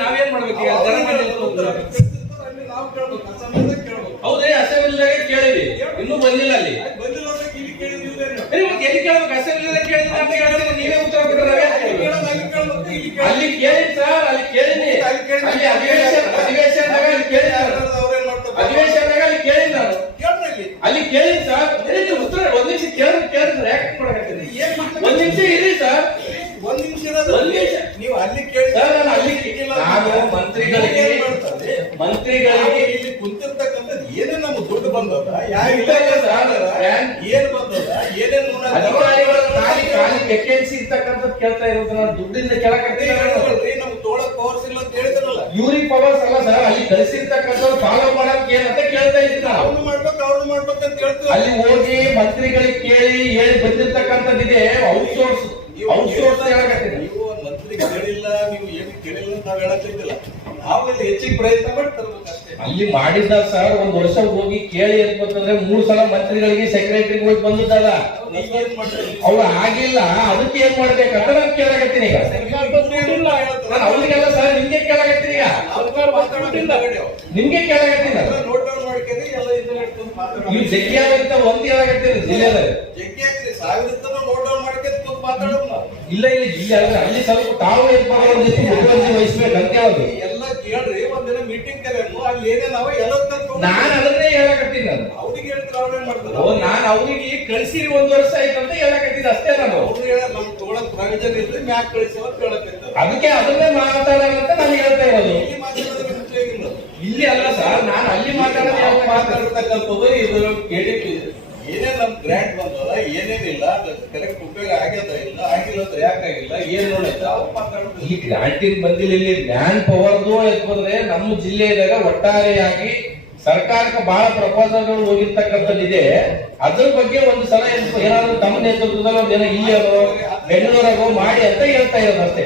ನಾವೇನ್ ಮಾಡ್ಬೇಕು ಹೌದ್ರಿ ಅಸೆಂಬ್ಲಿದಾಗ ಕೇಳಿವಿ ಇನ್ನೂ ಬಂದಿಲ್ಲ ಅಲ್ಲಿ ಎಲ್ಲಿ ಕೇಳ್ಬೇಕು ಅಸೆಂಬ್ಲಿದಾಗ ಕೇಳಿದ್ರೆ ನೀವೇ ಉತ್ತರ ಕೊಟ್ಟರೆ ಅಲ್ಲಿ ಕೇಳಿ ಸರ್ ಅಲ್ಲಿ ಕೇಳಿನಿ ಅಲ್ಲಿ ಅಧಿವೇಶನದಾಗ ಅಲ್ಲಿ ಕೇಳಿ ಅಧಿವೇಶನದಾಗ ಅಲ್ಲಿ ಕೇಳಿ ನಾನು ಅಲ್ಲಿ ಕೇಳಿ ಸರ್ ಉತ್ತರ ಒಂದ್ ನಿಮಿಷ ಕೇಳಿದ್ರೆ ಯಾಕೆ ಮಾಡಕತ್ತೀನಿ ಒಂದ್ ನಿಮಿಷ ಇರಿ ಸರ್ ಒಂದ್ ನಿಮಿಷ ನೀವು ಅಲ್ಲಿ ಕೇಳಿ ಸರ್ ನಾನು ಅಲ್ಲಿ ನಾನು ಮಂತ್ರಿಗಳಿಗೆ ಇಲ್ಲಿ ಕುಂತಿರ್ತಕ್ಕಂಥದ್ದು ಏನೇ ನಮ್ಗೆ ದುಡ್ಡು ಬಂದದ ಏನ್ ಬಂದದ ಏನೇನ್ ಅಧಿಕಾರಿಗಳ ಖಾಲಿ ವೇಕೆನ್ಸಿ ಇರ್ತಕ್ಕಂಥದ್ದು ಕೇಳ್ತಾ ಇರೋದು ನಾನು ದುಡ್ಡಿಂದ ಕೇಳಕತ್ತೀನಿ ನಮ್ಗೆ ತೋಳಕ್ ಪವರ್ಸ್ ಇಲ್ಲ ಅಂತ ಹೇಳಿದ್ರಲ್ಲ ಇವ್ರಿಗೆ ಪವರ್ಸ್ ಅಲ್ಲ ಸರ್ ಅಲ್ಲಿ ಕಳಿಸಿರ್ತಕ್ಕಂಥವ್ರು ಫಾಲೋ ಮಾಡಕ್ ಏನಂತ ಕೇಳ್ತಾ ಇದ್ದೀನಿ ಅವ್ನು ಮಾಡ್ಬೇಕಂತ ಹೇಳ್ತೀವಿ ಅಲ್ಲಿ ಹೋಗಿ ಮಂತ್ರಿಗಳಿಗೆ ಕೇಳಿ ಹೇಳಿ ಬಂದಿರ್ತಕ್ಕಂಥದ್ದಿದೆ ಔಟ್ಸೋರ್ಸ್ ಹೇಳಕತ್ತೀನಿ ನೀವು ಮಂತ್ರಿ ಕೇಳಿಲ್ಲ ನೀವು ಏನು ಕೇಳಿಲ್ಲ ಅಂತ ನಾವ್ ಹೇಳಕ್ಕಿಲ್ಲ ನಾವೆಲ್ಲ ಹೆಚ್ಚಿಗೆ ಪ್ರಯತ್ನ ಮಾಡಿ ತರ್ಬೇಕಷ್ಟೇ ಅಲ್ಲಿ ಮಾಡಿದ್ದ ಸರ್ ಒಂದ್ ವರ್ಷ ಹೋಗಿ ಕೇಳಿ ಅಂತಂದ್ರೆ 3 ಸಲ ಮಂತ್ರಿಗಳಿಗೆ ಸೆಕ್ರೆಟರಿ ಹೋಗಿ ಬಂದಿದ್ದಲ್ಲ ಅವ್ರು ಆಗಿಲ್ಲ ಅದಕ್ಕೆ ಏನ್ ಮಾಡ್ಬೇಕಂತ ನಾನು ಕೇಳಕತ್ತೀನಿ ಈಗ ನಾನು ಅವ್ರಿಗೆಲ್ಲ ಸರ್ ನಿಮ್ಗೆ ಕೇಳಕತ್ತೀನಿ ಈಗ ನಿಮ್ಗೆ ಕೇಳಕತ್ತೀನಿ ನೋಟ್ ಡೌನ್ ಮಾಡ್ಕೊಂಡು ಎಲ್ಲ ನೀವು ಜಗ್ಗಿ ಅಂತ ಒಂದ್ ಹೇಳಕತ್ತೀನಿ ಜಿಲ್ಲೆದಾಗ ಸಾವಿರ ನೋಟ್ ಡೌನ್ ಮಾಡ್ಕೊಂಡು ಮಾತಾಡೋದು ಇಲ್ಲ ಜಿಲ್ಲೆ ಅಂದ್ರೆ ಅಲ್ಲಿ ಸ್ವಲ್ಪ ತಾವು ಮುಖ್ಯಮಂತ್ರಿ ವಹಿಸ್ಬೇಕಂತ ಹೇಳೋದು ಎಲ್ಲ ಕೇಳ್ರಿ ಒಂದಿನ ಮೀಟಿಂಗ್ ಕರೆಯನ್ನು ಅಲ್ಲಿ ಏನೇನಾವ ಎಲ್ಲ ನಾನು ಅದನ್ನೇ ಹೇಳಕತ್ತೀನಿ ನಾನು ಅವ್ರಿಗೆ ಹೇಳಿದ್ರೆ ಅವ್ರೇನ್ ಮಾಡ್ತಾರೆ ನಾನು ಅವ್ರಿಗೆ ಕಳ್ಸಿರಿ 1 ವರ್ಷ ಆಯ್ತು ಅಂತ ಹೇಳಕತ್ತೀನಿ ಅಷ್ಟೇ ನಾನು ಅವ್ರು ಹೇಳ ನಮ್ ತಗೊಳಕ್ ಪ್ರಾವಿಜನ್ ಇದ್ರೆ ಮ್ಯಾಕ್ ಕಳಿಸಿ ಅಂತ ಹೇಳಕತ್ತಾರೆ ಅದಕ್ಕೆ ಅದನ್ನೇ ಮಾತಾಡೋದಂತ ನಾನು ಹೇಳ್ತಾ ಇರೋದು ಇಲ್ಲಿ ಮಾತಾಡೋದು ಇಲ್ಲಿ ಅಲ್ಲ ಸರ್ ನಾನು ಅಲ್ಲಿ ಮಾತಾಡತಕ್ಕಂಥದ್ದು ಇದು ಕೆಡಿಪಿ ಏನೇನ್ ನಮ್ ಗ್ರಾಂಟ್ ಬಂದದ ಏನೇನಿಲ್ಲ ಕರೆಕ್ಟ್ ಉಪಯೋಗ ಆಗ್ಯದ ಇಲ್ಲ ಆಗಿಲ್ಲ ಅಂದ್ರೆ ಯಾಕಾಗಿಲ್ಲ ಏನ್ ನೋಡೈತೆ ಅವ್ರು ಮಾತಾಡೋದು ಈ ಗ್ರಾಂಟಿನ್ ಬಂದಿಲ್ಲ ಇಲ್ಲಿ ಮ್ಯಾನ್ ಪವರ್ದು ಬಂದ್ರೆ ನಮ್ಮ ಜಿಲ್ಲೆದಾಗ ಒಟ್ಟಾರೆಯಾಗಿ ಸರ್ಕಾರಕ್ಕೆ ಬಹಳ ಪ್ರಪೋಸಲ್ಗಳು ಹೋಗಿರ್ತಕ್ಕಂಥದ್ದಿದೆ ಅದ್ರ ಬಗ್ಗೆ ಒಂದು ಸಲ ಏನಾದ್ರು ತಮ್ಮ ನೇತೃತ್ವದಲ್ಲಿ ಒಂದ್ ಜನ ಇಲ್ಲಿಯೋ ಬೆಂಗಳೂರಾಗೋ ಮಾಡಿ ಅಂತ ಹೇಳ್ತಾ ಇರೋದು ಅಷ್ಟೇ.